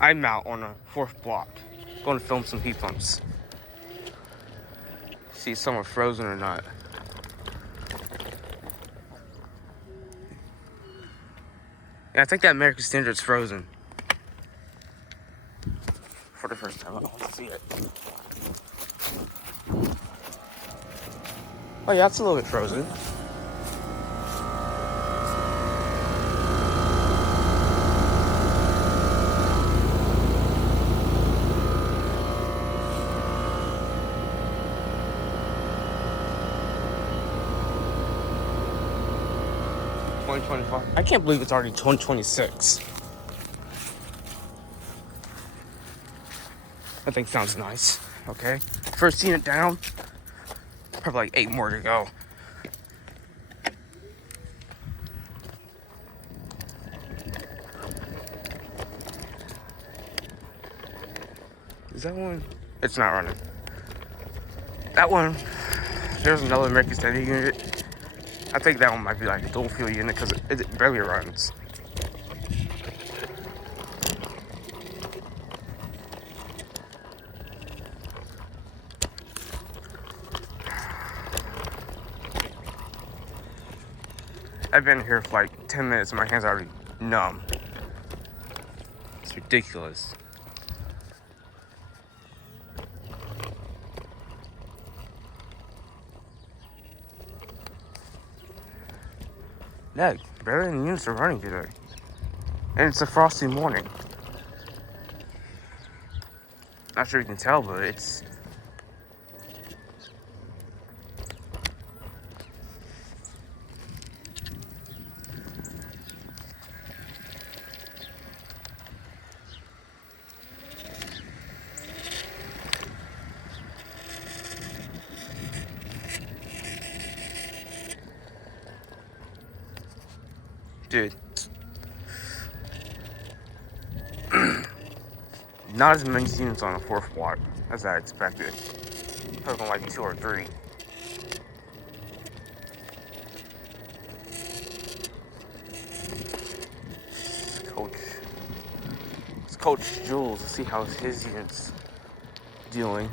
I'm out on a fourth block, going to film some heat pumps. See if some are frozen or not. Yeah, I think that American Standard's frozen. For the first time, I want to see it. Oh yeah, it's a little bit frozen. I can't believe it's already 2026. That thing sounds nice. Okay. First unit down. Probably like 8 more to go. Is that one? It's not running. That one, there's another American Standard unit. I think that one might be like a dual fuel unit because it barely runs. I've been here for like 10 minutes and my hands are already numb. It's ridiculous. Yeah, barely any units are running today. And it's a frosty morning. Not sure you can tell, but it's... Dude. Not as many units on the fourth block as I expected. Probably like 2 or 3. It's Coach Jules to see how his unit's doing.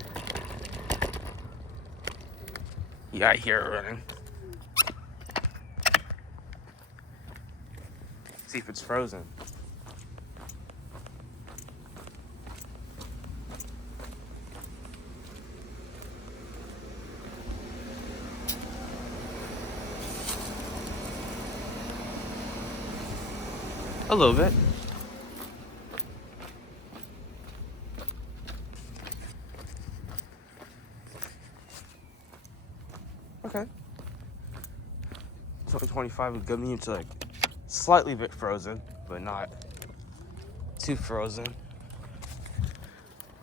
Yeah, I hear it running. See if it's frozen. A little bit. Okay. 2025 would go me to like slightly bit frozen, but not too frozen.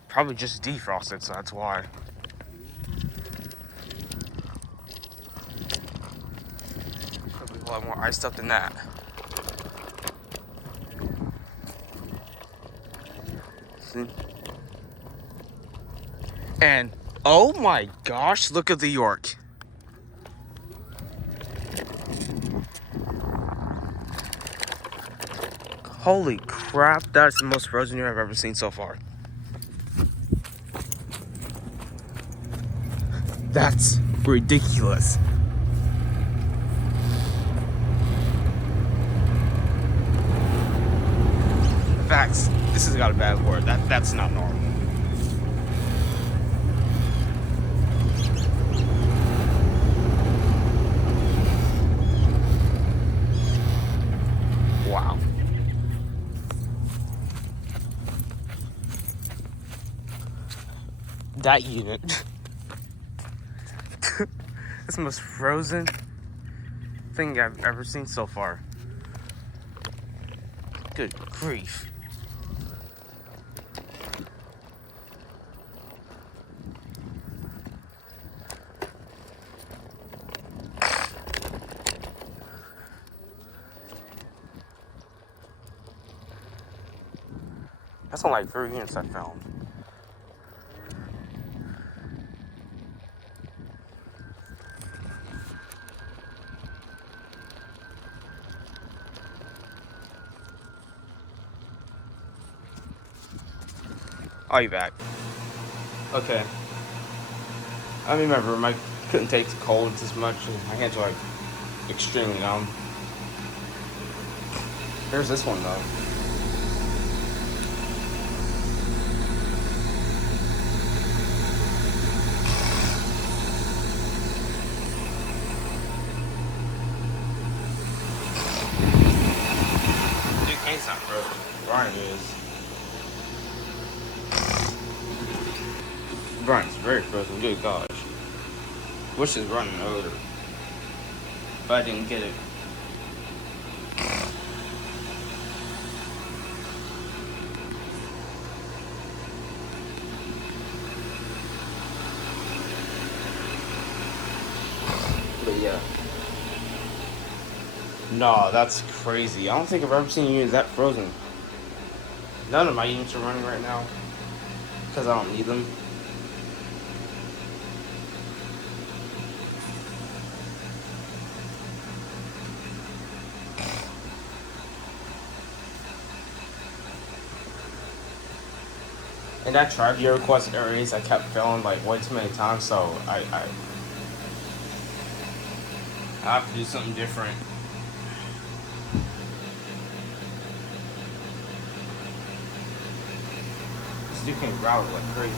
Probably just defrosted, so that's why. Probably a lot more iced up than that. See? And oh my gosh, look at the York. Holy crap, that's the most frozen York I've ever seen so far. That's ridiculous. Facts. This has got a bad word. That's not normal. Wow. That unit. That's the most frozen thing I've ever seen so far. Good grief. That's only like 3 units I found. I'll be back. Okay. I remember I couldn't take the cold as much, and my hands were like extremely numb. Here's this one though. Dude, Kane's not frozen. Brian is. Brian's very frozen. Good gosh. Wish it was running over. But I didn't get it. But yeah. No, that's crazy. I don't think I've ever seen units that frozen. None of my units are running right now. Because I don't need them. And I tried your request areas, I kept failing like way too many times, so I have to do something different. This dude can growl like crazy.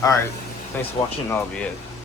Alright, thanks for watching, that'll be it.